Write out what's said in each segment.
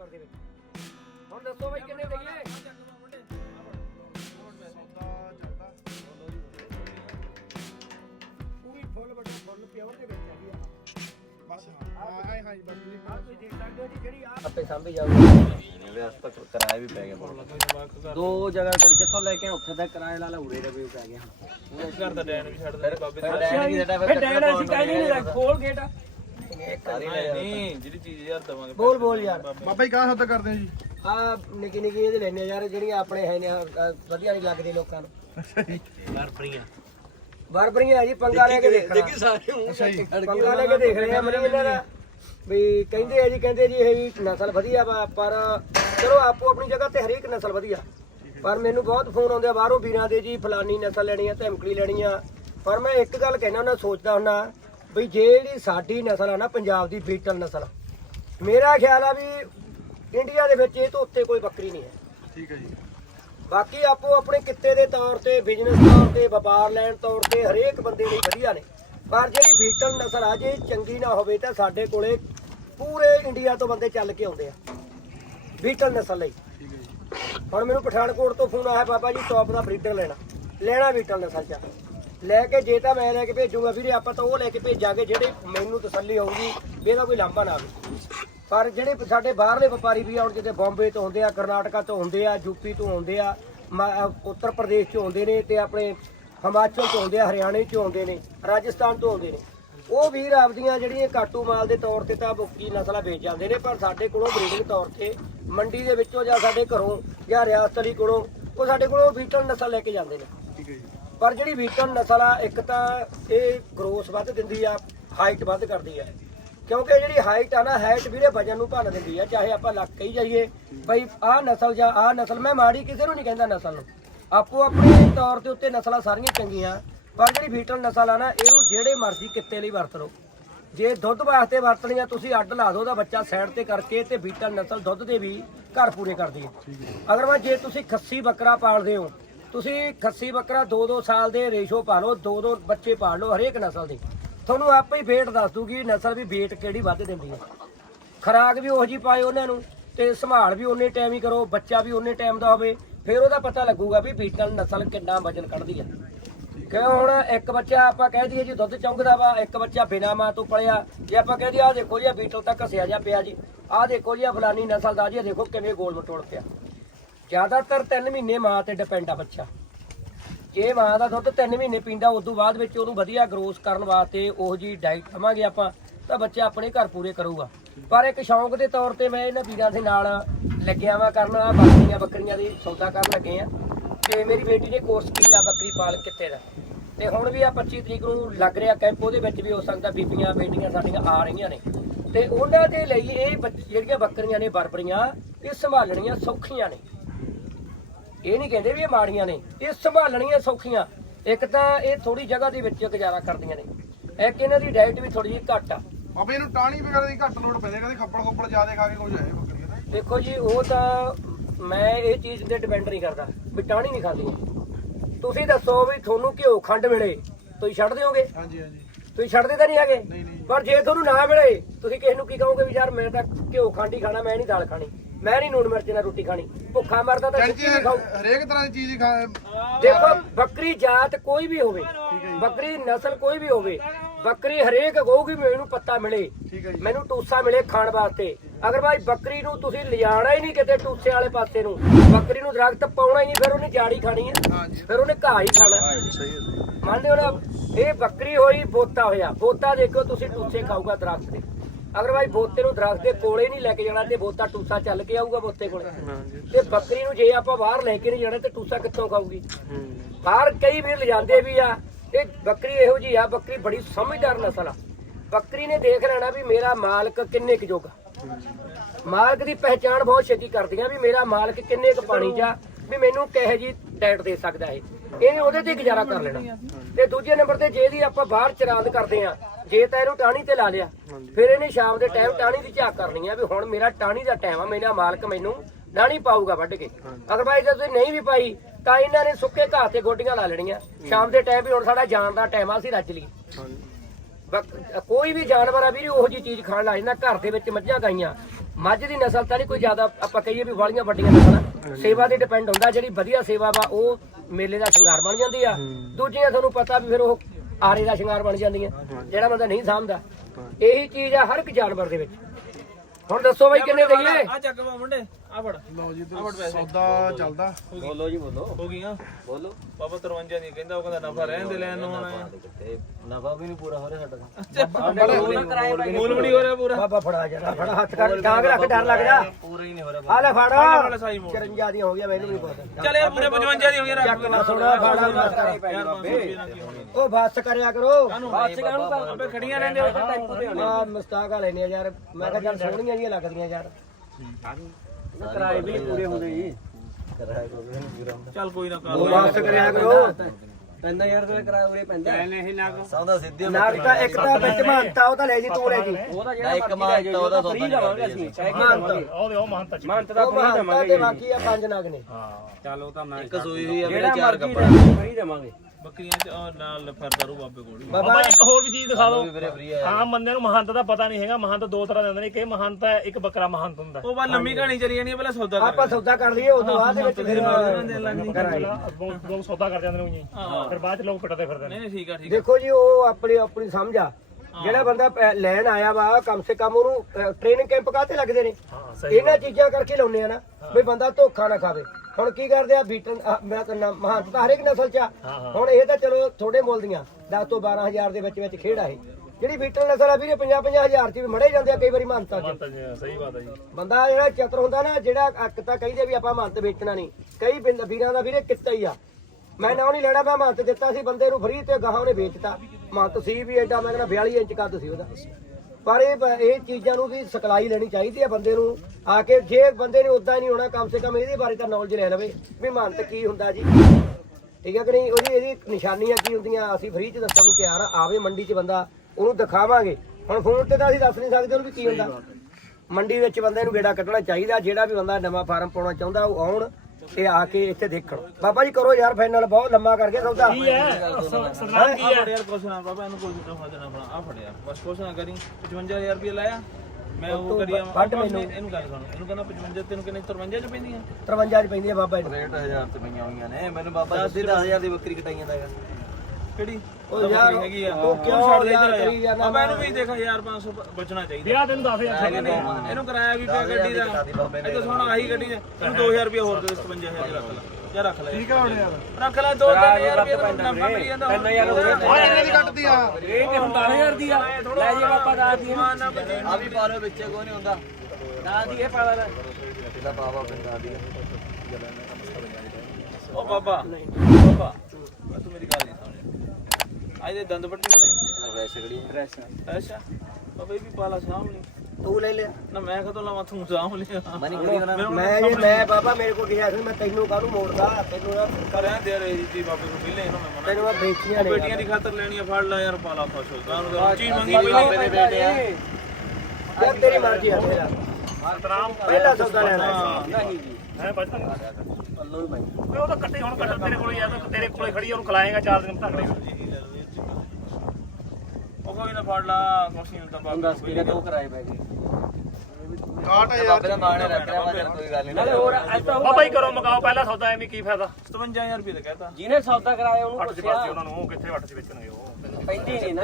Number ਦੇ ਵਿੱਚ ਹੁਣ ਦੱਸੋ ਬਈ ਕਿੰਨੇ ਦਈਏ ਪੂਰੀ ਫੁੱਲ ਵੱਡਾ ਫੁੱਲ ਪਿਓਰ ਦੇ ਵਿੱਚ ਹੈਗੀ ਆ। ਬਸ ਹਾਂ। ਹਾਂ ਹਾਂ ਜੀ ਬਸ। ਜੀ ਆਹ ਤੁਸੀਂ ਦੇਖ ਸਕਦੇ ਹੋ ਜੀ ਜਿਹੜੀ ਆ ਆਪੇ ਸਾਂਭੀ ਜਾਊਗੀ। ਵਾਸਤੇ ਕਿਰਾਇਆ ਵੀ ਪੈ ਗਿਆ ਦੋ ਜਗ੍ਹਾ ਕਰ ਜਿੱਥੋਂ ਲੈ ਕੇ ਉੱਥੇ ਤੱਕ ਕਿਰਾਇਆ ਲਾ ਲਾ ਉਰੇ ਦਾ ਵੀ ਪੈ ਗਿਆ। ਘਰ ਦਾ ਡੈਨ ਵੀ ਛੱਡ ਦੇ ਬਾਬੇ ਫਿਰ ਡੈਣ ਵੀ ਸਾਡਾ ਫਿਰ ਡੈਣ ਅਸੀਂ ਕਹਿੰਦੇ ਨਹੀਂ ਲੱਗ ਖੋਲ ਗੇਟ। ਨਹੀਂ ਜਿਹੜੀ ਚੀਜ਼ ਯਾਰ ਦਵਾਂਗੇ ਬੋਲ ਬੋਲ ਯਾਰ। ਬਾਬਾ। ਜੀ ਕਾਹ ਸੌਦਾ ਕਰਦੇ ਹੋ ਜੀ ਆ ਨਿੱਕੀ ਨਿੱਕੀ ਇਹਦੇ ਲੈਣੇ ਯਾਰ ਜਿਹੜੀਆਂ ਆਪਣੇ ਹੈ ਨੇ ਆਹ, ਵਧੀਆ ਨਹੀਂ ਲੱਗਦੀ ਲੋਕਾਂ ਨੂੰ। ਬਰਬਰੀਆਂ ਜੀ। ਪੰਗਾ ਲੈ ਕੇ ਦੇਖਣਾ ਅੱਛਾ ਜੀ। ਪੰਗਾ ਲੈ ਕੇ ਦੇਖ ਰਹੇ ਆ ਮਨੀ ਇਹਨਾਂ ਦਾ। ਵੀ ਕਹਿੰਦੇ ਆ ਜੀ ਕਹਿੰਦੇ ਜੀ ਇਹ ਵੀ ਨਸਲ ਵਧੀਆ ਵਾ ਪਰ ਚਲੋ ਆਪੋ ਆਪਣੀ ਜਗ੍ਹਾ ਤੇ ਹਰੇਕ ਨਸਲ ਵਧੀਆ। ਪਰ ਮੈਨੂੰ ਬਹੁਤ ਫੋਨ ਆਉਂਦੇ ਆ ਬਾਹਰੋਂ ਵੀਰਾਂ ਦੇ ਜੀ ਫਲਾਨੀ ਨਸਲ ਲੈਣੀ ਆ ਧਮਕੜੀ ਲੈਣੀ ਆ। ਪਰ ਮੈਂ ਇੱਕ ਗੱਲ ਕਹਿਣਾ ਉਹਨਾਂ ਸੋਚਦਾ ਹੁੰਨਾ ਵੀ ਜਿਹੜੀ ਸਾਡੀ ਨਸਲ ਆ ਨਾ ਪੰਜਾਬ ਦੀ ਬੀਟਲ ਨਸਲ ਮੇਰਾ ਖਿਆਲ ਆ ਵੀ ਇੰਡੀਆ ਦੇ ਵਿੱਚ ਇਹ ਤੋਂ ਉੱਤੇ ਕੋਈ ਬੱਕਰੀ ਨਹੀਂ ਹੈ। ਠੀਕ ਹੈ ਜੀ। ਬਾਕੀ ਆਪੋ ਆਪਣੇ ਕਿੱਤੇ ਦੇ ਤੌਰ ਤੇ ਬਿਜ਼ਨਸ ਤੌਰ ਤੇ ਵਪਾਰ ਲੈਣ ਤੌਰ ਤੇ ਹਰੇਕ ਬੰਦੇ ਲਈ ਵਧੀਆ ਨੇ। ਪਰ ਜਿਹੜੀ ਬੀਟਲ ਨਸਲ ਆ ਜੇ ਚੰਗੀ ਨਾ ਹੋਵੇ ਤਾਂ ਸਾਡੇ ਕੋਲੇ ਪੂਰੇ ਇੰਡੀਆ ਤੋਂ ਬੰਦੇ ਚੱਲ ਕੇ ਆਉਂਦੇ ਆ। ਬੀਟਲ ਨਸਲ ਲਈ। ਠੀਕ ਹੈ ਜੀ। ਹੁਣ ਮੈਨੂੰ ਪਠਾਨਕੋਟ ਤੋਂ ਫੋਨ ਆਇਆ ਬਾਬਾ ਜੀ ਟੌਪ ਦਾ ਬਰੀਡਰ ਲੈਣਾ। ਲੈਣਾ ਬੀਟਲ ਨਸਲ ਚ ਲੈ ਕੇ ਜੇ ਤਾਂ ਮੈਂ ਲੈ ਕੇ ਭੇਜੂਗਾ ਵੀਰੇ, ਆਪਾਂ ਤਾਂ ਉਹ ਲੈ ਕੇ ਭੇਜਾਂਗੇ ਜਿਹੜੇ ਮੈਨੂੰ ਤਸੱਲੀ ਹੋਊਗੀ ਵੀ ਇਹਦਾ ਕੋਈ ਲਾਂਭਾ ਨਾ ਆਵੇ। ਪਰ ਜਿਹੜੇ ਸਾਡੇ ਬਾਹਰਲੇ ਵਪਾਰੀ ਵੀ ਆਉਣ, ਜਿੱਥੇ ਬੰਬੇ ਤੋਂ ਹੁੰਦੇ ਆ, ਕਰਨਾਟਕਾ ਤੋਂ ਹੁੰਦੇ ਆ ਯੂਪੀ ਤੋਂ ਆਉਂਦੇ ਆ, ਮ- ਉੱਤਰ ਪ੍ਰਦੇਸ਼ ਤੋਂ ਆਉਂਦੇ ਨੇ ਤੇ ਆਪਣੇ ਹਿਮਾਚਲ ਤੋਂ ਆਉਂਦੇ ਆ, ਹਰਿਆਣੇ ਤੋਂ ਆਉਂਦੇ ਨੇ, ਰਾਜਸਥਾਨ ਤੋਂ ਆਉਂਦੇ ਨੇ, ਉਹ ਵੀਰ ਆਪਦੀਆਂ ਜਿਹੜੀਆਂ ਕਾਟੂ ਮਾਲ ਦੇ ਤੌਰ ਤੇ ਤਾਂ ਬੁੱਕੀ ਨਸਲਾਂ ਵੇਚ ਜਾਂਦੇ ਨੇ, ਪਰ ਸਾਡੇ ਕੋਲੋਂ ਬਰੀਡਿੰਗ ਤੌਰ ਤੇ ਮੰਡੀ ਦੇ ਵਿੱਚੋਂ ਜਾਂ ਸਾਡੇ ਘਰੋਂ ਜਾਂ ਰਿਆਸਤ ਅਲੀ ਕੋਲੋਂ, ਉਹ ਸਾਡੇ ਕੋਲੋਂ ਬੀਟਲ ਨਸਲ ਲੈ ਕੇ ਜਾਂਦੇ ਨੇ। ਠੀਕ ਹੈ ਜੀ। ਪਰ ਜਿਹੜੀ ਬੀਟਲ ਨਸਲ ਆ ਇੱਕ ਤਾਂ ਇਹ ਗਰੋਸ ਵੱਧ ਦਿੰਦੀ ਆ ਹਾਈਟ ਵੱਧ ਕਰਦੀ ਆ। ਕਿਉਂਕਿ ਜਿਹੜੀ ਹਾਈਟ ਆ ਨਾ ਹਾਈਟ ਵੀਰੇ ਵਜਨ ਨੂੰ ਭੰਨ ਦਿੰਦੀ ਆ ਚਾਹੇ ਆਪਾਂ ਲੱਕ ਕਹੀ ਜਾਈਏ ਬਈ ਆਹ ਨਸਲ ਜਾਂ ਆਹ ਨਸਲ ਮੈਂ ਮਾੜੀ ਕਿਸੇ ਨੂੰ ਨਹੀਂ ਕਹਿੰਦਾ ਨਸਲ ਨੂੰ। ਆਪੋ ਆਪਣੇ ਤੌਰ ਤੇ ਉੱਤੇ ਨਸਲਾਂ ਸਾਰੀਆਂ ਚੰਗੀਆਂ ਪਰ ਜਿਹੜੀ ਬੀਟਲ ਨਸਲ ਆ ਨਾ ਇਹਨੂੰ ਜਿਹੜੇ ਮਰਜ਼ੀ ਕਿੱਤੇ ਲਈ ਵਰਤ ਲਓ। ਜੇ ਦੁੱਧ ਵਾਸਤੇ ਵਰਤਣੀਆਂ ਤੁਸੀਂ ਅੱਡ ਲਾ ਦਿਓ ਉਹਦਾ ਬੱਚਾ ਸਾਈਡ ਤੇ ਕਰਕੇ ਤੇ ਬੀਟਲ ਨਸਲ ਦੁੱਧ ਦੇ ਵੀ ਘਰ ਪੂਰੇ ਕਰਦੀ ਹੈ। ਅਗਰਵਾਇਜ਼ ਜੇ ਤੁਸੀਂ ਖੱਸੀ ਬੱਕਰਾ ਪਾਲਦੇ ਹੋ ਤੁਸੀਂ ਖੱਸੀ ਬੱਕਰਾ 2-2 ਸਾਲ ਦੇ ਰੇਸ਼ੋ ਪਾ ਲਓ, ਦੋ ਦੋ ਬੱਚੇ ਪਾ ਲਓ ਹਰੇਕ ਨਸਲ ਦੇ। ਤੁਹਾਨੂੰ ਆਪੇ ਹੀ ਵੇਟ ਦੱਸ ਦੂਗੀ ਨਸਲ ਵੀ ਵੇਟ ਕਿਹੜੀ ਵੱਧ ਦਿੰਦੀ ਹੈ। ਖਰਾਕ ਵੀ ਉਹੋ ਜੀ ਪਾਏ ਉਹਨਾਂ ਨੂੰ ਤੇ ਸੰਭਾਲ ਵੀ ਉਹਨੇ ਟਾਈਮ ਹੀ ਕਰੋ, ਬੱਚਾ ਵੀ ਉਹਨੇ ਟਾਈਮ ਦਾ ਹੋਵੇ, ਫਿਰ ਉਹਦਾ ਪਤਾ ਲੱਗੂਗਾ ਵੀ ਬੀਟਲ ਨਸਲ ਕਿੰਨਾ ਵਜਨ ਕੱਢਦੀ ਹੈ। ਕਿਉਂ ਹੁਣ ਇੱਕ ਬੱਚਾ ਆਪਾਂ ਕਹਿ ਦਈਏ ਜੀ ਦੁੱਧ ਚੌਂਕਦਾ ਵਾ, ਇੱਕ ਬੱਚਾ ਬਿਨਾ ਮਾਂ ਤੋਂ ਪਲਿਆ, ਜੇ ਆਪਾਂ ਕਹਿ ਦਈਏ ਆਹ ਦੇਖੋ ਜੀ, ਆਹ ਬੀਟਲ ਤਾਂ ਘਸਿਆ ਜਾ ਪਿਆ ਜੀ, ਆਹ ਦੇਖੋ ਜੀ, ਆਹ ਫਲਾਨੀ ਨਸਲ ਦਾ ਜੀ ਦੇਖੋ ਕਿਵੇਂ ਗੋਲ ਮਟੋਲ ਪਿਆ। ਜ਼ਿਆਦਾਤਰ 3 ਮਹੀਨੇ ਮਾਂ ਤੇ ਡਿਪੈਂਡ ਆ ਬੱਚਾ। ਜੇ ਮਾਂ ਦਾ ਦੁੱਧ 3 ਮਹੀਨੇ ਪੀਂਦਾ ਉਸ ਤੋਂ ਬਾਅਦ ਵਿੱਚ ਉਹਨੂੰ ਵਧੀਆ ਗਰੋਥ ਕਰਨ ਵਾਸਤੇ ਉਹ ਜੀ ਡਾਈਟ ਦਵਾਂਗੇ ਆਪਾਂ, ਤਾਂ ਬੱਚਾ ਆਪਣੇ ਘਰ ਪੂਰੇ ਕਰੂਗਾ। ਪਰ ਇੱਕ ਸ਼ੌਂਕ ਦੇ ਤੌਰ ਤੇ ਮੈਂ ਇਹਨਾਂ ਵੀਰਾਂ ਦੇ ਨਾਲ ਲੱਗਿਆ ਵਾਂ ਕਰਨ ਆ ਬੱਕਰੀਆਂ ਬੱਕਰੀਆਂ ਦੀ ਸੌਦਾ ਕਰਨ ਲੱਗੇ ਆ। ਤੇ ਮੇਰੀ ਬੇਟੀ ਨੇ ਕੋਰਸ ਕੀਤਾ ਬੱਕਰੀ ਪਾਲ ਕਿੱਤੇ ਦਾ। ਤੇ ਹੁਣ ਵੀ ਆ 25 ਤਰੀਕ ਨੂੰ ਲੱਗ ਰਿਹਾ ਕੈਂਪ ਉਹਦੇ ਵਿੱਚ ਵੀ ਹੋ ਸਕਦਾ ਬੀਬੀਆਂ, ਬੇਟੀਆਂ ਸਾਡੀਆਂ ਆ ਰਹੀਆਂ ਨੇ। ਤੇ ਉਹਨਾਂ ਦੇ ਲਈ ਇਹ ਬੱਚ- ਜਿਹੜੀਆਂ ਬੱਕਰੀਆਂ ਨੇ ਬਰਬਰੀਆਂ, ਇਹ ਸੰਭਾਲਣੀਆਂ ਸੌਖੀਆਂ ਨੇ। ਇਹ ਨਹੀਂ ਕਹਿੰਦੇ ਵੀ ਇਹ ਮਾੜੀਆਂ ਨੇ ਇਹ ਸੰਭਾਲਣੀਆਂ ਸੌਖੀਆਂ। ਇੱਕ ਤਾਂ ਇਹ ਥੋੜੀ ਜਗ੍ਹਾ ਦੇ ਵਿੱਚ ਗੁਜ਼ਾਰਾ ਕਰਦੀਆਂ ਨੇ। ਇੱਕ ਇਹਨਾਂ ਦੀ ਡਾਈਟ ਵੀ ਥੋੜੀ ਜਿਹੀ ਘੱਟ ਆ। ਬਾਬਾ ਇਹਨੂੰ ਟਾਣੀ ਵਗੈਰਾ ਦੀ ਘੱਟ ਲੋੜ ਪੈਂਦੀ ਕਹਿੰਦੇ ਖੱਪੜ ਖੁੱਪੜ ਜ਼ਿਆਦਾ ਖਾ ਕੇ ਕੁਝ ਹੈ ਬੱਕਰੀਆਂ ਦਾ ਦੇਖੋ ਜੀ ਉਹ ਤਾਂ ਮੈਂ ਇਹ ਚੀਜ਼ ਤੇ ਡਿਪੈਂਡ ਨਹੀਂ ਕਰਦਾ ਵੀ ਟਾਣੀ ਨਹੀਂ ਖਾਂਦੀ ਤੁਸੀਂ ਦੱਸੋ ਵੀ ਤੁਹਾਨੂੰ ਘਿਓ ਖੰਡ ਮਿਲੇ ਤੁਸੀਂ ਛੱਡ ਦਿਓਗੇ? ਹਾਂਜੀ ਹਾਂਜੀ। ਤੁਸੀਂ ਛੱਡਦੇ ਤਾਂ ਨਹੀਂ ਹੈਗੇ? ਪਰ ਜੇ ਤੁਹਾਨੂੰ ਨਾ ਮਿਲੇ ਤੁਸੀਂ ਕਿਸੇ ਨੂੰ ਕੀ ਕਹੋਗੇ ਵੀ ਯਾਰ ਮੈਂ ਤਾਂ ਘਿਓ ਖੰਡ ਹੀ ਖਾਣਾ ਮੈਂ ਨਹੀਂ ਦਾਲ ਖਾਣੀ। ਮੈਂ ਨਹੀਂ ਨੂਣ ਮਿਰਚ ਨਾਲ ਰੋਟੀ ਖਾਣੀ। ਭੁੱਖਾ ਮਰਦਾ ਤਾਂ ਸੁੱਕੀ ਨਹੀਂ ਖਾਊ। ਹਰੇਕ ਤਰ੍ਹਾਂ ਦੀ ਚੀਜ਼ ਹੀ ਖਾ ਦੇਖੋ ਬੱਕਰੀ ਜਾਤ ਕੋਈ ਵੀ ਹੋਵੇ ਬੱਕਰੀ ਨਸਲ ਕੋਈ ਵੀ ਹੋਵੇ ਬੱਕਰੀ ਹਰੇਕ ਕਹੂਗੀ ਮੈਨੂੰ ਪੱਤਾ ਮਿਲੇ ਮੈਨੂੰ ਟੂਸਾ ਮਿਲੇ ਖਾਣ ਵਾਸਤੇ। ਅਗਰ ਭਾਈ ਬੱਕਰੀ ਨੂੰ ਤੁਸੀਂ ਲਿਜਾਣਾ ਹੀ ਨਹੀਂ ਕਿਤੇ ਟੂਸੇ ਵਾਲੇ ਪਾਸੇ ਨੂੰ ਬੱਕਰੀ ਨੂੰ ਦਰਖਤ ਪਾਉਣਾ ਹੀ ਨਹੀਂ ਫਿਰ ਉਹਨੇ ਜਾੜੀ ਖਾਣੀ ਹੈ। ਫਿਰ ਉਹਨੇ ਘਾਹ ਹੀ ਖਾਣਾ। ਸਹੀ ਹੈ ਮੰਨਦੇ ਹੋ ਨਾ ਇਹ ਬੱਕਰੀ ਹੋਈ ਬੋਤਾ ਹੋਇਆ। ਬੋਤਾ ਦੇਖੋ ਤੁਸੀਂ ਟੂਸੇ ਖਾਊਗਾ ਦਰਖਤ ਦੇ ਅਗਰ ਭਾਈ ਬੋਤੇ ਨੂੰ ਦਰਖਤ ਦੇ ਕੋਲੇ ਨਹੀਂ ਲੈ ਕੇ ਜਾਣਾ ਤੇ ਬੋਤਾ ਟੂਸਾ ਚੱਲ ਕੇ ਆਊਗਾ ਬੋਤੇ ਕੋਲੇ, ਤੇ ਬੱਕਰੀ ਨੂੰ ਜੇ ਆਪਾਂ ਬਾਹਰ ਲੈ ਕੇ ਨਹੀਂ ਜਾਣਾ ਤੇ ਟੂਸਾ ਕਿੱਥੋਂ ਖਾਊਗੀ? ਬਾਹਰ ਕਈ ਵੀਰ ਲਿਜਾਂਦੇ ਵੀ ਆ ਇਹ ਬੱਕਰੀ ਇਹੋ ਜੀ ਆ, ਬੱਕਰੀ ਬੜੀ ਸਮਝਦਾਰ ਨਸਲ ਆ। ਬੱਕਰੀ ਨੇ ਦੇਖ ਲੈਣਾ ਵੀ ਮੇਰਾ ਮਾਲਕ ਕਿੰਨੇ ਕੁ ਜੋਗਾ। ਮਾਲਕ ਦੀ ਪਹਿਚਾਣ ਬਹੁਤ ਛੇਤੀ ਕਰਦੀਆਂ ਵੀ ਮੇਰਾ ਮਾਲਕ ਕਿੰਨੇ ਕੁ ਪਾਣੀ 'ਚ ਵੀ ਮੈਨੂੰ ਕਿਹੋ ਜੀ ਡਾਈਟ ਦੇ ਸਕਦਾ ਹੈ ਇਹਨੇ ਉਹਦੇ ਤੇ ਗੁਜ਼ਾਰਾ ਕਰ ਲੈਣਾ। ਤੇ ਦੂਜੇ ਨੰਬਰ ਤੇ ਜੇ ਦੀ ਆਪਾਂ ਬਾਹਰ ਚਰਾਂਦ ਕਰਦੇ ਆ ਜੇ ਤਾਂ ਇਹਨੂੰ ਟਾਣੀ ਤੇ ਲਾ ਲਿਆ ਫਿਰ ਇਹਨੇ ਸ਼ਾਮ ਦੇ ਟਾਈਮ ਟਾਣੀ ਦੀ ਝਾਕ ਕਰਨੀ ਆ ਵੀ ਹੁਣ ਮੇਰਾ ਟਾਣੀ ਦਾ ਟਾਈਮ ਆ ਮੇਰਾ ਮਾਲਕ ਮੈਨੂੰ ਡਾਣੀ ਪਾਊਗਾ ਵੱਢ ਕੇ। ਅਗਰ ਭਾਈ ਜੇ ਤੁਸੀਂ ਨਹੀਂ ਵੀ ਪਾਈ ਤਾਂ ਇਹਨਾਂ ਨੇ ਸੁੱਕੇ ਘਾਹ ਤੇ ਗੋਡੀਆਂ ਲਾ ਲੈਣੀਆਂ। ਸ਼ਾਮ ਦੇ ਟਾਈਮ ਵੀ ਹੁਣ ਸਾਡਾ ਜਾਣ ਦਾ ਟਾਈਮ ਆ ਅਸੀਂ ਰੱਜ ਲਈ। ਕੋਈ ਵੀ ਜਾਨਵਰ ਆ ਵੀਰੇ ਉਹੋ ਜੀ ਚੀਜ਼ ਖਾਣ ਲੱਗ ਜਾਂਦਾ ਘਰ ਦੇ ਵਿੱਚ ਮੱਝਾਂ ਗਾਈਆਂ। ਮੱਝ ਦੀ ਨਸਲ ਤਾਂ ਨਹੀਂ ਕੋਈ ਜ਼ਿਆਦਾ ਆਪਾਂ ਕਹੀਏ ਵੀ ਵਾਲੀਆਂ ਵੱਡੀਆਂ ਨਸਲਾਂ। ਸੇਵਾ ਤੇ ਡਿਪੈਂਡ ਹੁੰਦਾ ਜਿਹੜੀ ਵਧੀਆ ਸੇਵਾ ਵਾ ਉਹ ਮੇਲੇ ਦਾ ਸ਼ਿੰਗਾਰ ਬਣ ਜਾਂਦੀ ਆ। ਦੂਜੀਆਂ ਤੁਹਾਨੂੰ ਪਤਾ ਵੀ ਫਿਰ ਉਹ ਆਰੇ ਦਾ ਸ਼ਿੰਗਾਰ ਬਣ ਜਾਂਦੀਆਂ। ਜਿਹੜਾ ਬੰਦਾ ਨਹੀਂ ਸਾਂਭਦਾ। ਇਹੀ ਚੀਜ਼ ਆ ਹਰ ਇੱਕ ਜਾਨਵਰ ਦੇ ਵਿੱਚ। ਹੁਣ ਦੱਸੋ ਬਾਈ ਕਿੰਨੇ ਦਈਏ? ਆ ਚੱਕ ਮੁੰਡੇ। ਆ ਫੜ। ਲਓ ਜੀ ਤੇ ਸੌਦਾ ਚੱਲਦਾ। ਬੋਲੋ ਜੀ ਬੋਲੋ। ਹੋ ਗਈਆਂ? ਬੋਲੋ। ਬਾਬਾ 53 ਦੀ ਕਹਿੰਦਾ ਉਹ ਕਹਿੰਦਾ ਨਫਾ ਰਹਿਣ ਦੇ ਲੈਣ ਨੂੰ ਕਿਤੇ ਨਫਾ ਵੀ ਨਹੀਂ ਪੂਰਾ ਹੋ ਰਿਹਾ ਸਾਡਾ ਮੂਲ ਵੀ ਨਹੀਂ ਹੋ ਰਿਹਾ ਪੂਰਾ। ਬਾਬਾ ਫੜਾ ਜਰਾ ਫੜਾ ਹੱਥ ਕਰ ਡਾਂਗ ਰੱਖ ਡਰ ਲੱਗ ਜਾ। ਪੂਰਾ ਹੀ ਨਹੀਂ ਹੋ ਰਿਹਾ ਆ ਲੈ ਵਾਲਾ ਫੜ ਸਾਈ ਮੋੜ 54 ਦੀਆਂ ਹੋ ਗਿਆ ਮੈਨੂੰ ਵੀ ਪਤਾ। ਚੱਲ ਯਾਰ ਪੂਰੇ 55 ਦੀ ਹੋ ਗਈ ਚੱਕ ਨਾ ਥੋੜਾ ਫਾੜਾ ਬਸ ਕਰ ਯਾਰ 500 ਰੁਪਏ ਨਾਲ ਕੀ ਹੋਣੀ। ਉਹ ਬੱਸ ਕਰਿਆ ਕਰੋ। ਬਾਤ ਸੇ ਕਾਹਨੂੰ ਕਰ ਆਪੇ ਖੜੀਆਂ ਰਹਿੰਦੇ ਹੋ ਟੈਂਪੂ ਤੇ ਆ ਮਸਤਾਕ ਵਾਲੇ ਨੇ ਯਾਰ। ਮੈਂ ਕਿਹਾ ਚੱਲ ਸੋਹਣੀਆਂ ਜੀਆਂ ਲੱਗਦੀਆਂ ਯਾਰ। ਕਿਰਾਏ ਵੀ ਪੂਰੇ ਹੁੰਦੇ ਜੀ। ਕਿਰਾਏ ਪੂਰਾ ਹੁੰਦਾ ਚੱਲ ਕੋਈ ਨਾ ਕਰ ਕਰਿਆ ਪੈਂਦਾ ਯਾਰ ਤੇ ਕਿਰਾਇਆ ਉਰੇ ਪੈਂਦਾ। ਨਹੀਂ ਲੱਗ ਸੌਦਾ ਸਿੱਧੀ ਨਾਗ ਤਾਂ ਇੱਕ ਤਾਂ ਵਿੱਚ ਮਹੰਤਾ ਉਹ ਤਾਂ ਲੈ ਜੀ ਤੂੰ ਲੈ ਜੀ। ਉਹਦਾ ਜਿਹੜਾ ਇੱਕ ਮਾਰ ਤਾਂ ਉਹਦਾ ਸੌਦਾ ਨਹੀਂ ਕਰਦੇ ਅਸੀਂ। ਮਹੰਤ ਉਹਦੇ ਉਹ ਮਹੰਤ ਚ ਮੰਤ ਦਾ ਉਹ ਮਹੰਤਾ ਤੇ ਬਾਕੀ ਆ ਪੰਜ ਨਗ ਨੇ। ਚੱਲ ਉਹ ਤਾਂ ਮੈਂ ਇੱਕ ਸੂਈ ਹੋਈ ਆ ਮੇਰੇ ਜਿਹੜਾ ਚਾਰ ਮਰਜ਼ੀ ਕੱਪੜੇ। ਫਰੀ ਦੇਵਾਂਗੇ। ਬੱਕਰੀਆਂ ਚ ਉਹ ਨਾਲ ਫਿਰਦਾ ਰੂ ਬਾਬੇ ਕੋਲ। ਬਾਬਾ ਬਾਬਾ ਇੱਕ ਹੋਰ ਵੀ ਚੀਜ਼ ਦਿਖਾ ਦਿਓ। ਵੀ ਵੀਰੇ ਫ੍ਰੀ ਆ। ਆਮ ਬੰਦੇ ਨੂੰ ਮਹੰਤ ਦਾ ਪਤਾ ਨਹੀਂ ਹੈਗਾ। ਮਹੰਤ ਦੋ ਤਰ੍ਹਾਂ ਦੇ ਹੁੰਦੇ ਨੇ। ਇੱਕ ਇਹ ਮਹੰਤ ਹੈ ਇੱਕ ਬੱਕਰਾ ਮਹੰਤ ਹੁੰਦਾ। ਉਹ ਬਾ ਲੰਮੀ ਕਹਾਣੀ ਚਲੀ ਜਾਣੀ ਹੈ ਪਹਿਲਾਂ ਸੌਦਾ ਕਰ ਆਪਾਂ ਸੌਦਾ ਕਰ ਲਈਏ ਉਦੋਂ ਬਾਅਦ ਦੇ ਵਿੱਚ ਫਿਰ ਕਰਾਂਗੇ। ਦੋ ਦੋ ਸੌਦਾ ਕਰ ਜਾਂਦੇ ਨੇ ਉਹੀ ਫਿਰ ਬਾਅਦ ਚ ਲੋਕ ਪਿੱਟਦੇ ਫਿਰਦੇ ਨੇ। ਨਹੀਂ ਨਹੀਂ ਠੀਕ ਆ ਠੀਕ ਆ। ਦੇਖੋ ਜੀ ਉਹ ਆਪਣੀ ਆਪਣੀ ਸਮਝ ਆ। ਜਿਹੜਾ ਬੰਦਾ ਪੈ- ਲੈਣ ਆਇਆ ਵਾ ਕਮ ਸੇ ਕਮ ਉਹਨੂੰ ਟ੍ਰੇਨਿੰਗ ਕੈਂਪ ਕਾਤੇ ਲੱਗਦੇ ਨੇ? ਹਾਂ ਸਹੀ ਇਹਨਾਂ ਚੀਜ਼ਾਂ ਕਰਕੇ ਲਾਉਨੇ ਆ ਨਾ ਵੀ ਬੰਦਾ ਧੋਖਾ ਨਾ ਖਾਵੇ। ਹੁਣ ਕੀ ਕਰਦੇ ਆ? ਬੀਟਨ ਮੈਂ ਕਹਿੰਦਾ ਮਹੰਤ ਤਾਂ ਹਰੇਕ ਨਸਲ ਚ ਆ। ਹੁਣ ਇਹ ਤਾਂ ਚਲੋ ਥੋੜੇ ਮੁੱਲ ਦੀਆਂ। 10 ਤੋਂ 12000 ਦੇ ਵਿੱਚ ਵਿੱਚ ਖੇਡ ਆ ਇਹ। ਜਿਹੜੀ ਬੀਟਨ ਨਸਲ ਆ ਵੀਰੇ 50 50000 ਚ ਵੀ ਮੜੇ ਜਾਂਦੇ ਆ ਕਈ ਵਾਰੀ ਮਹੰਤਾਂ ਚ। ਸਹੀ ਬਾਤ ਹੈ ਜੀ। ਬੰਦਾ ਜਿਹੜਾ ਚਤਰ ਹੁੰਦਾ ਨਾ ਜਿਹੜਾ ਇੱਕ ਤਾਂ ਕਹਿੰਦੇ ਵੀ ਆਪਾਂ ਮਹੰਤ ਵੇਚਣਾ ਨਹੀਂ। ਕਈ ਬਿੰਦ ਵੀਰਾਂ ਦਾ ਵੀਰੇ ਕਿੱਤਾ ਹੀ ਆ। ਮੈਂ ਨਾ ਨਹੀਂ ਲੈਣਾ ਮੈਂ ਮਹੰਤ ਦਿੱਤਾ ਸੀ ਬੰਦੇ ਨੂੰ ਫ੍ਰੀ ਤੇ ਗਾਹਾਂ ਉਹਨੇ ਵੇਚਤਾ। ਮਹੰਤ ਸੀ ਵੀ ਐਡਾ ਮੈਂ ਕਹਿੰਦਾ 42 ਇੰਚ ਕੱਦ ਸੀ ਉਹਦਾ। ਪਰ ਇਹ ਇਹ ਚੀਜ਼ਾਂ ਨੂੰ ਵੀ ਸਿਖਲਾਈ ਲੈਣੀ ਚਾਹੀਦੀ ਹੈ ਬੰਦੇ ਨੂੰ ਆ ਕੇ ਜੇ ਬੰਦੇ ਨੇ ਉਦਾਂ ਨਹੀਂ ਹੋਣਾ ਕਮ ਸੇ ਕਮ ਇਹਦੇ ਬਾਰੇ ਤਾਂ ਨੌਲੇਜ ਲੈ ਲਵੇ ਵੀ ਮਹੰਤ ਕੀ ਹੁੰਦਾ ਜੀ। ਠੀਕ ਹੈ ਕਿ ਨਹੀਂ? ਉਹਦੀ ਇਹਦੀ ਨਿਸ਼ਾਨੀਆਂ ਕੀ ਹੁੰਦੀਆਂ? ਅਸੀਂ ਫ੍ਰੀ ਚ ਦੱਸਣ ਨੂੰ ਤਿਆਰ ਆ ਆਵੇ ਮੰਡੀ 'ਚ ਬੰਦਾ ਉਹਨੂੰ ਦਿਖਾਵਾਂਗੇ। ਹੁਣ ਫੋਨ ਤੇ ਤਾਂ ਅਸੀਂ ਦੱਸ ਨਹੀਂ ਸਕਦੇ ਉਹਨੂੰ ਵੀ ਕੀ ਹੁੰਦਾ। ਮੰਡੀ ਵਿੱਚ ਬੰਦੇ ਨੂੰ ਗੇੜਾ ਕੱਢਣਾ ਚਾਹੀਦਾ ਜਿਹੜਾ ਵੀ ਬੰਦਾ ਨਵਾਂ ਫਾਰਮ ਪਾਉਣਾ ਚਾਹੁੰਦਾ ਉਹ ਆਉਣ। ਤੇ ਆ ਕੇ ਇੱਥੇ ਦੇਖਣ। ਬਾਬਾ ਜੀ ਕਰੋ ਯਾਰ ਫਾਈਨਲ ਬਹੁਤ ਲੰਮਾ ਕਰ ਗਿਆ ਸੌਦਾ। ਕੀ ਹੈ? ਸਰਦਾਰ ਕੀ ਹੈ? ਯਾਰ ਕੁਛ ਨਾ ਬਾਬਾ ਇਹਨੂੰ ਕੋਈ ਦਫਾ ਦੇਣਾ ਆਪਣਾ ਆ ਫੜ ਯਾਰ ਬਸ ਕੁਛ ਨਾ ਕਰੀ। 55000 ਰੁਪਏ ਲਾਇਆ। ਮੈਂ ਉਹ ਕਰੀਆ ਵੱਢ ਮੈਨੂੰ। ਇਹਨੂੰ ਗੱਲ ਸੁਣ। ਇਹਨੂੰ ਕਹਿੰਦਾ 55 ਤੈਨੂੰ ਕਿੰਨੇ 53 ਚ ਪੈਂਦੀਆਂ? 53 ਚ ਪੈਂਦੀ ਹੈ ਬਾਬਾ ਜੀ। 60000 ਤੇ ਪਈਆਂ ਹੋਈਆਂ ਨੇ। ਮੈਨੂੰ ਬਾਬਾ ਦੱਸੀ 10000 ਦੀ ਬੱਕਰੀ ਕਟਾਈਆਂ ਦਾ ਹੈਗਾ। ਕਿਹੜੀ? ਉਹ ਯਾਰ ਹੈਗੀ ਆ। ਉਹ ਕਿਉਂ ਛੱਡ ਦੇ ਯਾਰ ਆ ਇਹਨੂੰ ਵੀ ਦੇਖ 1500 ਬਚਣਾ ਚਾਹੀਦਾ। ਵਿਆਹ ਤੈਨੂੰ ਦੱਸ ਯਾਰ ਠੀਕ ਹੈ ਨਹੀਂ? ਇਹਨੂੰ ਕਿਰਾਇਆ ਵੀ ਪਿਆ ਗੱਡੀ ਦਾ। ਇਹ ਤਾਂ ਸੁਣ ਆਹੀ ਗੱਡੀ ਦਾ। ਇਹਨੂੰ 2000 ਰੁਪਏ ਹੋਰ ਦੇ 55000 ਰੱਖ ਲੈ ਜਾਂ ਰੱਖ ਲੈ ਠੀਕ ਆ ਹੁਣ ਯਾਰ। ਰੱਖ ਲੈ 2-3000 ਰੁਪਏ ਦਾ ਨਫਾ ਮਿਲ ਜਾਂਦਾ। 3000 ਹੋ ਇਹਨੇ ਦੀ ਕੱਟਦੀ ਆ ਇਹ ਤੇ ਹੁਣ 10000 ਦੀ ਆ। ਲੈ ਜੇ ਪਾਪਾ ਦਾ। ਦੀ ਆ ਵੀ ਪਾ ਲਓ ਵਿੱਚੇ ਕੋਈ ਨਹੀਂ ਹੁੰਦਾ। ਦਾ ਦੀ ਇਹ ਪਾਲਾ ਲੈ। ਇਹਦਾ ਬਾਬਾ ਪਿੰਡਾ ਦੀ। ਉਹ ਬਾਬਾ। ਬਾਬਾ। ਤੂੰ ਮੇਰੀ ਗੱਲ ਅੱਜ ਦੇ ਦੰਦ ਪੱਟੀ ਮੜੇ ਵੈਸੇ ਕਿਹੜੀ ਅੱਛਾ। ਬਾਬਾ ਇਹ ਵੀ ਪਾਲਾ ਲਈ ਤੂੰ ਲੈ ਲਿਆ। ਨਾ ਮੈਂ ਕਦੋਂ ਲਾਵਾਂ ਤੂੰ ਸਾਂਭ ਲਿਆ ਮਨੀ ਕਿਹੜੀ ਉਹਨਾਂ ਨੂੰ ਮੈਂ ਜੇ ਮੈਂ ਬਾਬਾ ਮੇਰੇ ਕੋਲ ਗਿਆ ਸੀ ਮੈਂ ਤੈਨੂੰ ਕਾਹਨੂੰ ਮੋੜਦਾ? ਤੈਨੂੰ ਨਾ ਕਰਿਆ ਦੇ। ਰਹੀ ਜੀ ਬਾਬੇ ਨੂੰ ਪਹਿਲੇ ਇਹਨੂੰ ਮੈਂ ਮਨਾ ਤੈਨੂੰ ਮੈਂ ਵੇਚੀਆਂ ਨੇ ਬੇਟੀਆਂ ਦੀ ਖਾਤਰ ਲੈਣੀ ਆ ਫੜ ਲੈ ਯਾਰ ਪਾਲਾ ਖੁਸ਼ ਹੋ ਕਾਹਨੂੰ ਚੀਜ਼ ਮੰਗੀ ਪਹਿਲੇ ਮੇਰੇ ਬੇਟੇ ਆ। ਯਾਰ ਤੇਰੀ ਮਰਜ਼ੀ ਆ ਤੇਰਾ। ਸਤਨਾਮ ਪਹਿਲਾ ਸੌਦਾ ਲੈਣਾ। ਹੈ। ਬਚਨ ਪੱਲੋ ਹੀ ਉਹ ਤਾਂ ਕੱਟੇ ਹੁਣ ਕੱਟ ਤੇਰੇ ਕੋਲ ਯਾਰ ਤੇਰੇ ਕੋਲੇ ਖੜੀ ਆ, ਉਹਨੂੰ ਖਲਾਏਗਾ ਚਾਰ ਦਿਨ ਤੱਕ। ਉਹ ਕੋਈ ਨਾ ਫੜ ਲਾ ਕੁਛ ਨਹੀਂ ਹੁੰਦਾ ਬਾਬਾ ਦੱਸ ਤੋਂ ਕਰਾਏ ਪੈ ਗਏ। ਕਾਟ ਬਾਬੇ ਦਾ ਮਾਣੇ ਰੱਖ ਰਿਹਾ ਵਾ ਚੱਲ ਕੋਈ ਗੱਲ ਨਹੀਂ ਨਾਲੇ ਹੋਰ ਬਾਬਾ ਹੀ ਕਰੋ ਮਗਾਓ ਪਹਿਲਾਂ ਸੌਦਾ ਐਵੇਂ ਕੀ ਫਾਇਦਾ? 57000 ਰੁਪਏ ਦਾ ਕਹਤਾ। ਜਿਹਨੇ ਸੌਦਾ ਕਰਾਇਆ ਉਹਨੂੰ ਅੱਠ ਚ ਪਾਸੇ ਉਹਨਾਂ ਨੂੰ ਉਹ ਕਿੱਥੇ ਵੱਟ ਚ ਵੇਚਣਗੇ ਉਹ? ਤੈਨੂੰ- ਪੈਂਦੀ ਨਹੀਂ ਨਾ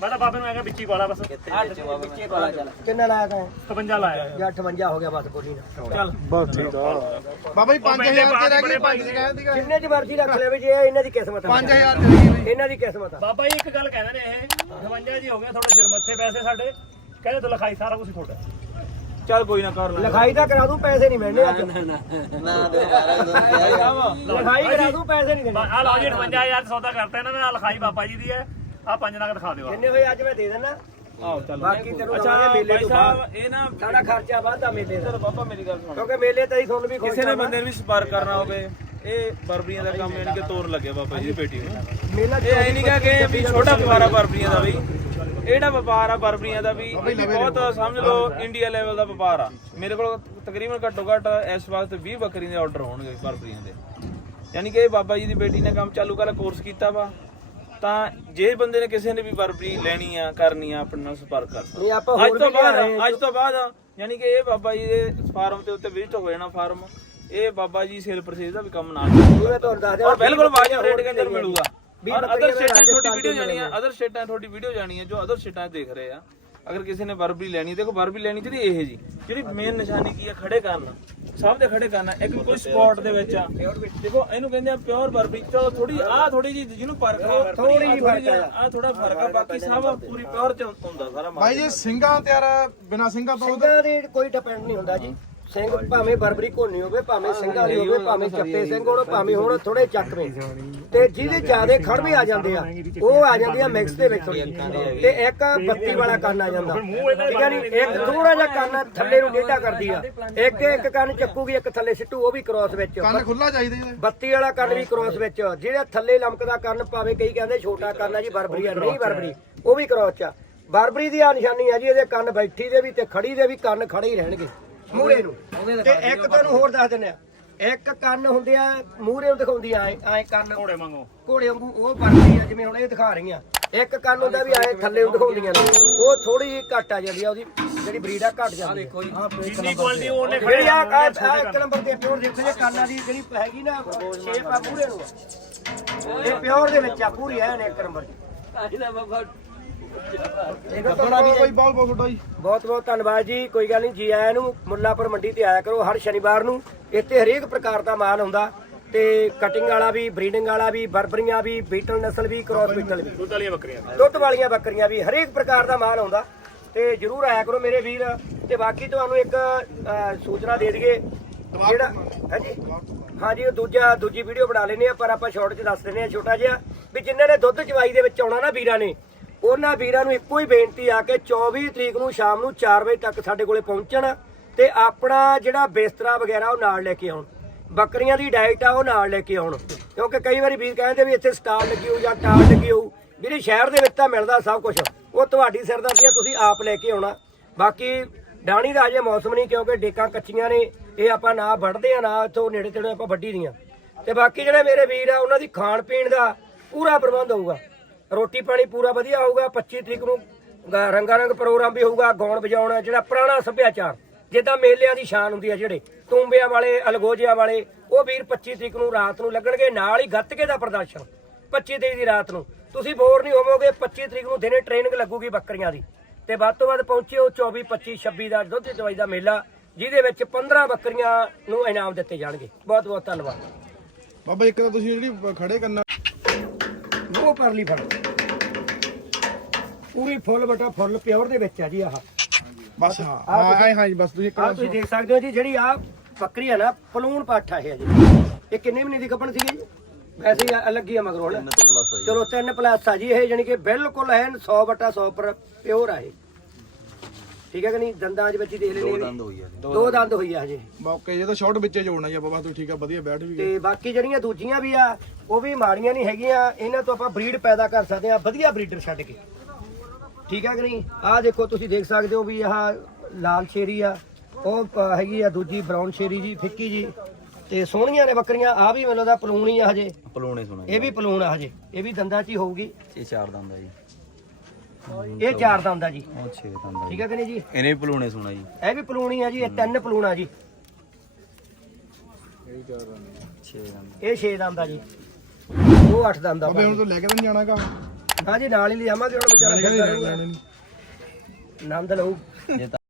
ਮੈਂ ਤਾਂ ਬਾਬੇ ਨੂੰ ਐਂ ਵਿੱਚੀ ਪਾਲਾ ਬਸ ਕਿੱਥੇ ਵੇਚੇ ਬਾਬਾ ਵਿੱਚੇ ਪਾਲਾ ਚੱਲ ਕਿੰਨਾ ਲਾਇਆ ਤੈਂ 55 ਲਾਇਆ ਜਾਂ 58 ਹੋ ਗਿਆ ਬਸ ਬੋਲੀ ਨਾ ਚੱਲ ਬਾਬਾ ਜੀ 5000 ਤੇ ਰਹਿ ਗਈ 5 ਦੀ ਕਹਿੰਦੀ ਗਾ ਜਿੰਨੇ ਚ ਮਰਜ਼ੀ ਰੱਖ ਲੈ ਵੀ ਜੇ ਇਹਨਾਂ ਦੀ ਕਿਸਮਤ ਆ 5000 ਤੇ ਰਹਿ ਗਈ ਬਈ ਇਹਨਾਂ ਦੀ ਕਿਸਮਤ ਆ ਬਾਬਾ ਜੀ ਇੱਕ ਗੱਲ ਕਹਿੰਦੇ ਨੇ ਇਹ 52 ਜੀ ਹੋ ਗਏ ਥੋੜੇ ਸਿਰ ਮੱਥੇ ਪੈਸੇ ਸਾਡੇ ਕਹਿੰਦੇ ਤੂੰ ਲਿਖਾਈ ਸਾਰਾ ਕੁਝ ਤੁਹਾਡਾ ਚੱਲ ਕੋਈ ਨਾ ਕਰ ਲੈ ਲਿਖਾਈ ਤਾਂ ਕਰਾ ਦੂੰ ਪੈਸੇ ਨਹੀਂ ਮਿਲਣੇ ਅੱਜ ਨਾ ਦੋ ਕਿਹਾ ਲਿਖਾਈ ਕਰਾ ਦੂੰ ਪੈਸੇ ਨਹੀਂ ਦੇਣੇ ਆ ਲਓ ਜੀ 58000 ਸੌਦਾ ਕਰਤਾ ਇਹਨਾਂ ਨੇ ਆਹ ਲਿਖਾਈ ਬਾਬਾ ਜੀ ਦੀ ਹੈ ਆ ਪੰਜ ਨਗ ਦਿਖਾ ਦਿਓ। ਜਿੰਨੇ ਹੋਏ ਅੱਜ ਮੈਂ ਦੇ ਦੇਣਾ ਆਓ ਚੱਲ। ਬਾਕੀ ਤੈਨੂੰ ਅੱਛਾ ਮੇਲੇ ਤੋਂ ਬਾਅਦ। ਇਹ ਨਾ ਸਾਡਾ ਖਰਚਾ ਵੱਧਦਾ ਮੇਲੇ ਦਾ। ਬਾਬਾ ਮੇਰੀ ਗੱਲ ਸੁਣ। ਕਿਉਂਕਿ ਮੇਲੇ ਤੇ ਹੀ ਤੁਹਾਨੂੰ ਵੀ ਕਿਸੇ ਨੇ। ਬੰਦੇ ਨੂੰ ਵੀ ਸਪਾਰ ਕਰਨਾ ਹੋਵੇ ਇਹ ਬਰਬਰੀਆਂ ਦਾ ਕੰਮ ਯਾਨੀ ਕਿ ਤੋਰ ਲੱਗਿਆ ਬਾਬਾ ਜੀ ਦੀ ਬੇਟੀ ਨੂੰ। ਮੇਲਾ ਇਹ ਐ ਨਹੀਂ ਕਹੇ ਵੀ ਛੋਟਾ ਵਪਾਰ ਆ ਬਰਬਰੀਆਂ ਦਾ ਵੀ। ਇਹੜਾ ਵਪਾਰ ਆ ਬਰਬਰੀਆਂ ਦਾ ਵੀ। ਇਹ ਬਹੁਤ ਸਮਝ ਲਓ ਇੰਡੀਆ ਲੈਵਲ ਦਾ ਵਪਾਰ ਆ। ਮੇਰੇ ਕੋਲ ਤਕਰੀਬਨ ਘੱਟੋ ਘੱਟ ਇਸ ਵਕਤ 20 ਬੱਕਰੀਆਂ ਦੇ ਆਰਡਰ ਹੋਣਗੇ ਬਰਬਰੀਆਂ ਦੇ। ਯਾਨੀ ਕਿ ਇਹ ਬਾਬਾ ਜੀ ਦੀ ਬੇਟੀ ਨੇ ਕੰਮ ਚਾਲੂ ਕਰ ਕੋਰਸ ਕੀਤਾ ਵਾ। ਤਾਂ ਜੇ ਬੰਦੇ ਨੇ ਕਿਸੇ ਨੇ ਵੀ ਬਰਬਰੀ ਲੈਣੀ ਆ ਕਰਨੀ ਆ ਆਪਣੇ ਨਾਲ ਸੰਪਰਕ ਕਰ ਸਕਦਾ। ਨਹੀਂ ਆਪਾਂ ਅੱਜ ਹੋਰ ਤੋਂ ਵੀ ਲਿਆ ਬਾਅਦ ਰਹੇ ਹਾਂ ਅੱਜ ਤੋਂ ਬਾਅਦ ਯਾਨੀ ਕਿ ਇਹ ਬਾਬਾ ਜੀ ਦੇ ਫਾਰਮ ਤੇ ਉੱਤੇ ਵਿਜ਼ਿਟ ਹੋ ਜਾਣਾ ਫਾਰਮ। ਇਹ ਬਾਬਾ ਜੀ ਸੇਲ ਪਰਚੇਜ਼ ਦਾ ਵੀ ਕੰਮ ਨਾਲ ਮੈਂ ਤੁਹਾਨੂੰ ਦੱਸ ਦਿਆਂ ਔਰ ਬਿਲਕੁਲ ਵਾਜਬ ਰੇਟ ਕੇ ਅੰਦਰ ਮਿਲੂਗਾ। ਵੀਹ ਔਰ ਬੱਕਰੀਆਂ ਅਦਰ ਸਟੇਟਾਂ ਤੁਹਾਡੀ ਤੋਂ ਵੀਡੀਓ ਜਾਣੀ ਆ। ਅਦਰ ਸਟੇਟਾਂ ਤੁਹਾਡੀ ਵੀਡੀਓ ਜਾਣੀ ਹੈ ਜੋ ਅਦਰ ਸਟੇਟਾਂ ਦੇਖ ਰਹੇ ਆ। ਅਗਰ ਕਿਸੇ ਨੇ ਬਰਬਰੀ ਲੈਣੀ ਦੇਖੋ ਬਰਬਰੀ ਲੈਣੀ ਜਿਹੜੀ ਇਹ ਜੀ ਜਿਹੜੀ ਮੇਨ ਨਿਸ਼ਾਨੀ ਕੀ ਆ ਖੜੇ ਕਰਨਾ। ਸਭ ਦੇ ਖੜੇ ਕਰਨਾ ਇੱਕ ਕੋਈ ਸਪੌਟ ਦੇ ਵਿੱਚ ਆ। ਦੇਖੋ ਇਹਨੂੰ ਕਹਿੰਦੇ ਆ ਪਿਓਰ ਬਰਬਰੀ ਚਲੋ ਥੋੜੀ ਆ ਥੋੜੀ ਜੀ ਜਿਹਨੂੰ ਫ਼ਰਕ ਆ ਥੋੜ੍ਹੀ ਜਿਹੀ ਫ਼ਰਕ ਆ। ਆ ਥੋੜਾ ਫ਼ਰਕ ਆ ਬਾਕੀ ਸਭ ਪੂਰੀ ਪਿਓਰ ਚ ਹੁੰਦਾ ਸਾਰਾ ਮਾਲ। ਬਾਈ ਜੀ ਸਿੰਘਾਂ ਤੇ ਯਾਰ ਬਿਨਾ ਸਿੰਘਾਂ ਤੋਂ ਸਿੰਘਾਂ ਦੀ ਕੋਈ ਡਿਪੈਂਡ ਨਹੀਂ ਹੁੰਦਾ ਜੀ। ਸਿੰਘ ਭਾਵੇਂ ਬਰਬਰੀ ਘੋਣੀ ਹੋਵੇ ਭਾਵੇਂ ਸਿੰਘਾਂ ਦੀ ਹੋਵੇ ਭਾਵੇਂ ਚੱਪੇ ਸਿੰਘ ਹੋਣ ਭਾਵੇਂ ਹੁਣ ਥੋੜੇ ਚੱਕਵੇਂ ਤੇ ਜਿਹਦੇ ਜ਼ਿਆਦੇ ਖੜ ਵੀ ਆ ਜਾਂਦੇ ਆ ਉਹ ਆ ਜਾਂਦੀ ਆ ਮਿਕਸ ਦੇ ਵਿੱਚ। ਤੇ ਇੱਕ ਬੱਤੀ ਵਾਲਾ ਕੰਨ ਆ ਜਾਂਦਾ। ਠੀਕ ਹੈ ਨਹੀਂ ਇੱਕ ਥੋੜਾ ਜਿਹਾ ਕੰਨ ਥੱਲੇ ਨੂੰ ਡੇਢਾ ਕਰਦੀ ਆ। ਇੱਕ ਇੱਕ ਕੰਨ ਚੱਕੂਗੀ ਇੱਕ ਥੱਲੇ ਸਿੱਟੂ ਉਹ ਵੀ ਕ੍ਰਾਸ ਵਿੱਚ। ਕੰਨ ਖੁੱਲਾ ਚਾਹੀਦਾ ਬੱਤੀ ਵਾਲਾ ਕੰਨ ਵੀ ਕ੍ਰਾਸ ਵਿੱਚ। ਜਿਹੜਾ ਥੱਲੇ ਲਮਕਦਾ ਕੰਨ ਭਾਵੇਂ ਕਈ ਕਹਿੰਦੇ ਛੋਟਾ ਕੰਨ ਆ ਜੀ ਬਰਬਰੀ ਆ ਨਹੀਂ ਬਰਬਰੀ ਉਹ ਵੀ ਕ੍ਰਾਸ ਚ ਆ। ਬਰਬਰੀ ਦੀ ਆ ਨਿਸ਼ਾਨੀ ਆ ਜੀ ਇਹਦੇ ਕੰਨ ਬੈਠੀ ਦੇ ਵੀ ਤੇ ਖੜੀ ਦੇ ਵੀ ਕੰਨ ਖੜੇ ਹੀ ਰਹਿਣਗੇ। ਮੂਹਰੇ ਨੂੰ। ਤੇ ਇੱਕ ਤੁਹਾਨੂੰ ਹੋਰ ਦੱਸ ਦਿੰਦੇ ਆ ਇੱਕ ਕੰਨ ਹੁੰਦੇ ਆ ਮੂਹਰੇ ਨੂੰ ਦਿਖਾਉਂਦੀ ਆ ਐ ਕੰਨ ਘੋੜੇ ਵਾਂਗੂ। ਘੋੜੇ ਵਾਂਗੂ ਉਹ ਬਰਬਰੀ ਆ ਜਿਵੇਂ ਹੁਣ ਇਹ ਦਿਖਾ ਰਹੀਆਂ। ਇੱਕ ਕੰਨ ਹੁੰਦਾ ਵੀ ਐ ਥੱਲੇ ਨੂੰ ਦਿਖਾਉਂਦੀਆਂ ਨੇ। ਉਹ ਥੋੜੀ ਜਿਹੀ ਘੱਟ ਆ ਜਾਂਦੀ ਆ ਉਹਦੀ ਜਿਹੜੀ ਬਰੀਡ ਆ ਘੱਟ ਜਾਂਦੀ ਦੇਖੋ ਜੀ। ਜਿੰਨੀ ਕੁਆਲਿਟੀ ਉਹਨੇ ਜਿਹੜੀ ਆ ਆ ਇੱਕ ਨੰਬਰ ਤੇ ਪਿਓਰ ਦੇਖੋ ਜੇ ਕੰਨਾਂ ਦੀ ਜਿਹੜੀ ਹੈਗੀ ਨਾ ਸ਼ੇਪ ਆ ਪੂਰੇ ਨੂੰ। ਆ। ਇਹ ਪਿਓਰ ਦੇ ਵਿੱਚ ਆ ਪੂਰੀ ਐ ਨੇ ਇੱਕ ਨੰਬਰ ਦੀ। ਵੀ ਕੋਈ ਬਹੁਤ ਜੀ। ਬਹੁਤ ਬਹੁਤ ਧੰਨਵਾਦ ਜੀ ਕੋਈ ਗੱਲ ਨਹੀਂ ਜੀ ਆਇਆਂ ਨੂੰ ਮੁੱਲਾਪੁਰ ਮੰਡੀ ਤੇ ਆਇਆ ਕਰੋ ਹਰ ਸ਼ਨੀਵਾਰ ਨੂੰ। ਇੱਥੇ ਹਰੇਕ ਪ੍ਰਕਾਰ ਦਾ ਮਾਲ ਹੁੰਦਾ ਤੇ ਕਟਿੰਗ ਵਾਲਾ ਵੀ ਬਰੀਡਿੰਗ ਵਾਲਾ ਵੀ ਬਰਬਰੀਆਂ ਵੀ ਬੀਟਲ ਨਸਲ ਵੀ ਕ੍ਰਾਸ ਬੀਟਲ ਵੀ। ਦੁੱਧ ਵਾਲੀਆਂ ਬੱਕਰੀਆਂ ਦੁੱਧ ਵਾਲੀਆਂ ਬੱਕਰੀਆਂ ਵੀ ਹਰੇਕ ਪ੍ਰਕਾਰ ਦਾ ਮਾਲ ਆਉਂਦਾ। ਤੇ ਜਰੂਰ ਆਇਆ ਕਰੋ ਮੇਰੇ ਵੀਰ। ਤੇ ਬਾਕੀ ਤੁਹਾਨੂੰ ਇੱਕ ਸੂਚਨਾ ਦੇ ਦਈਏ ਜਿਹੜਾ ਹਾਂਜੀ? ਹਾਂਜੀ ਉਹ ਦੂਜਾ ਦੂਜੀ ਵੀਡੀਓ ਬਣਾ ਲੈਨੇ ਆ ਪਰ ਆਪਾਂ ਸ਼ਾਰਟ 'ਚ ਦੱਸ ਦਿੰਨੇ ਆ ਛੋਟਾ ਜਿਹਾ ਵੀ ਜਿਨ੍ਹਾਂ ਨੇ ਦੁੱਧ ਚਵਾਈ ਦੇ ਵਿੱਚ ਆਉਣਾ ਨਾ ਵੀਰਾਂ ਨੇ ਉਹਨਾਂ ਵੀਰਾਂ ਨੂੰ ਇੱਕੋ ਹੀ ਬੇਨਤੀ ਆ ਕਿ 24 ਤਰੀਕ ਨੂੰ ਸ਼ਾਮ ਨੂੰ 4 ਵਜੇ ਤੱਕ ਸਾਡੇ ਕੋਲੇ ਪਹੁੰਚਣ ਤੇ ਆਪਣਾ ਜਿਹੜਾ ਬਿਸਤਰਾ ਵਗੈਰਾ ਉਹ ਨਾਲ ਲੈ ਕੇ ਆਉਣ। ਬੱਕਰੀਆਂ ਦੀ ਡਾਈਟ ਆ, ਉਹ ਨਾਲ ਲੈ ਕੇ ਆਉਣ। ਕਿਉਂਕਿ ਕਈ ਵਾਰੀ ਵੀਰ ਕਹਿੰਦੇ ਵੀ ਇੱਥੇ ਸਟਾਲ ਲੱਗੀ ਹੋਊ ਜਾਂ ਟਾਲ ਲੱਗੀ ਹੋਊ। ਵੀਰੇ, ਸ਼ਹਿਰ ਦੇ ਵਿੱਚ ਤਾਂ ਮਿਲਦਾ ਸਭ ਕੁਝ ਉਹ ਤੁਹਾਡੀ ਸਿਰਦਰਦੀ ਆ, ਤੁਸੀਂ ਆਪ ਲੈ ਕੇ ਆਉਣਾ। ਬਾਕੀ ਡਾਣੀ ਦਾ ਅਜੇ ਮੌਸਮ ਨਹੀਂ, ਕਿਉਂਕਿ ਡੇਕਾਂ ਕੱਚੀਆਂ ਨੇ, ਇਹ ਆਪਾਂ ਨਾ ਵੱਢਦੇ ਆ, ਨਾ ਇੱਥੋਂ ਨੇੜੇ ਤੇੜੇ ਆਪਾਂ ਵੱਢੀ ਦੀਆਂ। ਤੇ ਬਾਕੀ ਜਿਹੜੇ ਮੇਰੇ ਵੀਰ ਆ, ਉਹਨਾਂ ਦੀ ਖਾਣ ਪੀਣ ਦਾ ਪੂਰਾ ਪ੍ਰਬੰਧ ਹੋਊਗਾ। ਰੋਟੀ ਪਾਣੀ ਪੂਰਾ ਵਧੀਆ ਹੋਊਗਾ 25 ਤਰੀਕ ਨੂੰ ਗ- ਰੰਗਾ ਰੰਗ ਪ੍ਰੋਗਰਾਮ ਵੀ ਹੋਊਗਾ ਗਾਉਣ ਵਜਾਉਣਾ ਜਿਹੜਾ ਪੁਰਾਣਾ ਸੱਭਿਆਚਾਰ ਜਿੱਦਾਂ ਮੇਲਿਆਂ ਦੀ ਸ਼ਾਨ ਹੁੰਦੀ ਆ ਜਿਹੜੇ ਤੂੰਬਿਆਂ ਵਾਲੇ ਅਲਗੋਜਿਆਂ ਵਾਲੇ ਉਹ ਵੀਰ 25 ਤਰੀਕ ਨੂੰ ਰਾਤ ਨੂੰ ਲੱਗਣਗੇ ਨਾਲ ਹੀ ਗੱਤਕੇ ਦਾ ਪ੍ਰਦਰਸ਼ਨ 25 ਤਰੀਕ ਦੀ ਰਾਤ ਨੂੰ। ਤੁਸੀਂ ਬੋਰ ਨਹੀਂ ਹੋਵੋਗੇ 25 ਤਰੀਕ ਨੂੰ ਦਿਨੇ ਟ੍ਰੇਨਿੰਗ ਲੱਗੂਗੀ ਬੱਕਰੀਆਂ ਦੀ। ਤੇ ਵੱਧ ਤੋਂ ਵੱਧ ਪਹੁੰਚਿਓ 24 25 26 ਦਾ ਦੁੱਧ ਚਵਾਈ ਦਾ ਮੇਲਾ ਜਿਹਦੇ ਵਿੱਚ 15 ਬੱਕਰੀਆਂ ਨੂੰ ਇਨਾਮ ਦਿੱਤੇ ਜਾਣਗੇ। ਬਹੁਤ ਬਹੁਤ ਧੰਨਵਾਦ। ਬਾਬਾ ਇੱਕ ਤਾਂ ਤੁਸੀਂ ਜਿਹੜੀ ਖੜੇ ਕਰਨਾ ਉਹ ਪਰਲੀ ਫੜ। ਪੂਰੀ ਫੁੱਲ ਬਟਾ ਫੁੱਲ ਪਿਓਰ ਦੇ ਵਿੱਚ ਆ ਜੀ ਆਹ। ਬਸ ਹਾਂ ਹਾਂ ਹਾਂ ਜੀ ਬਸ ਤੁਸੀਂ ਆਹ ਤੁਸੀਂ ਦੇਖ ਸਕਦੇ ਹੋ ਜੀ ਜਿਹੜੀ ਆ ਬੱਕਰੀ ਆ ਨਾ ਪਲੂਣ ਪਾਠਾ ਇਹ ਆ ਜੀ। ਇਹ ਕਿੰਨੇ ਮਹੀਨੇ ਦੀ ਕੱਪਣ ਸੀਗੀ ਜੀ? ਵੈਸੇ ਹੀ ਅਲੱਗ ਹੀ ਆ ਮਗਰੋਂ ਨਾ? ਤੋਂ ਚਲੋ 3 ਪਲੱਸ ਆ ਜੀ ਇਹ ਜਾਨੀ ਕਿ ਬਿਲਕੁਲ ਐਨ 100 ਬਟਾ 100 ਪਰ ਪਿਓਰ ਆ ਇਹ। ਠੀਕ ਹੈ ਕਿ ਨਹੀਂ? ਦੰਦਾਂ 'ਚ ਵਿੱਚ ਹੀ ਦੇਖ ਲੈਣੇ ਦੰਦ ਹੋਈ ਆ ਦੋ ਦੰਦ ਹੋਈ ਆ ਹਜੇ ਓਕੇ ਇਹ ਤਾਂ ਸ਼ਾਰਟ ਵਿੱਚੇ ਜੋੜਨਾ ਜੀ ਆਪਾਂ ਬਸ ਤੁਸੀਂ ਠੀਕ ਆ ਵਧੀਆ ਬੈਠ ਵੀ ਗਏ। ਤੇ ਬਾਕੀ ਜਿਹੜੀਆਂ ਦੂਜੀਆਂ ਵੀ ਆ ਉਹ ਵੀ ਮਾੜੀਆਂ ਨਹੀਂ ਹੈਗੀਆਂ। ਇਹਨਾਂ ਤੋਂ ਆਪਾਂ ਬਰੀਡ ਪੈਦਾ ਕਰ ਸਕਦੇ ਆ ਵਧੀਆ ਬਰੀਡਰ ਛੱਡ ਕੇ। ਠੀਕ ਹੈ ਕਿ ਨਹੀਂ? ਆਹ ਦੇਖੋ ਤੁਸੀਂ ਦੇਖ ਸਕਦੇ ਹੋ ਵੀ ਆਹ ਲਾਲ ਸ਼ੇਰੀ ਆ ਉਹ ਪ- ਹੈਗੀ ਆ ਦੂਜੀ ਬਰਾਊਨ ਸ਼ੇਰੀ ਜੀ ਫਿੱਕੀ ਜੀ। ਤੇ ਸੋਹਣੀਆਂ ਨੇ ਬੱਕਰੀਆਂ ਆ ਵੀ ਮੈਨੂੰ ਦਾ ਪਲੂਣੀ ਆ ਹਜੇ। ਪਲੂਣੇ ਸੁਣਾ ਇਹ ਵੀ ਪਲੂਣ ਆ ਹਜੇ ਇਹ ਵੀ ਦੰਦਾਂ 'ਚ ਹੀ ਹੋਊਗੀ। ਇਹ ਚਾਰ ਦੰਦ ਆ ਜੀ। ਇਹ ਚਾਰ ਦੰਦ ਆ ਜੀ। ਉਹ 6 ਦੰਦ ਆ ਜੀ। ਠੀਕ ਹੈ ਕਿ ਨਹੀਂ ਜੀ? ਇਹਨੇ ਵੀ ਪਲੂਣੇ ਸੁਣਾ ਜੀ। ਇਹ ਵੀ ਪਲੂਣੀ ਆ ਜੀ ਇਹ ਤਿੰਨ ਪਲੂਣ ਆ ਜੀ। 6 ਦੰਦ ਇਹ 6 ਦੰਦ ਆ ਜੀ। ਉਹ 8 ਦੰਦ ਆ ਬਾਬੇ ਹੁਣ ਤੋਂ ਲੈ ਕੇ ਤਾਂ ਨਹੀਂ ਜਾਣਾਗਾ ਹਾਂਜੀ ਨਾਲ ਹੀ ਲਿਆਵਾਂਗੇ ਹੁਣ ਵਿਚਾਰਾ ਫਿਰਦਾ ਰਹੂਗਾ। ਆਨੰਦ ਲਊ।